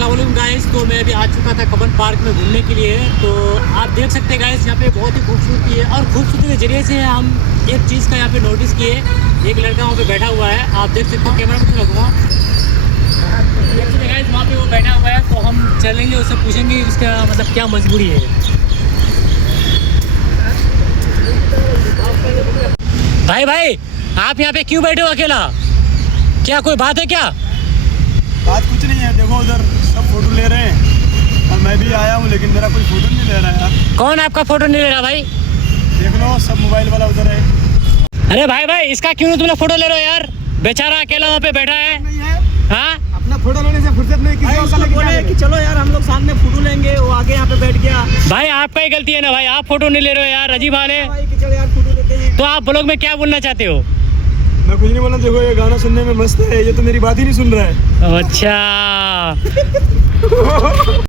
अस्सलाम वालेकुम गाइस। तो मैं अभी आ चुका था कब्बन पार्क में घूमने के लिए। तो आप देख सकते हैं गाइस, यहाँ पे बहुत ही खूबसूरती है और खूबसूरती के जरिए से हम एक चीज़ का यहाँ पे नोटिस किए। एक लड़का वहाँ पे बैठा हुआ है, आप देख सकते हो। कैमरा में लगूँगा, गाइस वहाँ पे वो बैठा हुआ है। तो हम चलेंगे, उससे पूछेंगे उसका मतलब क्या मजबूरी है। भाई भाई, आप यहाँ पे क्यों बैठे हो अकेला? क्या कोई बात है क्या? बात कुछ नहीं है, देखो उधर सब फोटो ले रहे हैं और मैं भी आया हूँ, लेकिन मेरा कोई फोटो नहीं ले रहा है यार। कौन आपका फोटो नहीं ले रहा भाई? देख लो, सब मोबाइल वाला उधर है। अरे भाई भाई, इसका क्यों तुम लोग फोटो ले रहे हो यार? बेचारा अकेला वहाँ पे बैठा है। नहीं है, हाँ, अपना फोटो लेने से फुर्सत नहीं। किसी और का बोले कि चलो यार हम लोग सामने फोटो लेंगे, वो आगे यहाँ पे बैठ गया। भाई आपका ही गलती है ना भाई, आप फोटो नहीं ले रहे हो यार, अजीब हाल है। भाई कि चलो यार फोटो लेते हैं। तो आप ब्लॉग में क्या बोलना चाहते हो? मैं कुछ नहीं बोला, देखो ये गाना सुनने में मस्त है, ये तो मेरी बात ही नहीं सुन रहा है। अच्छा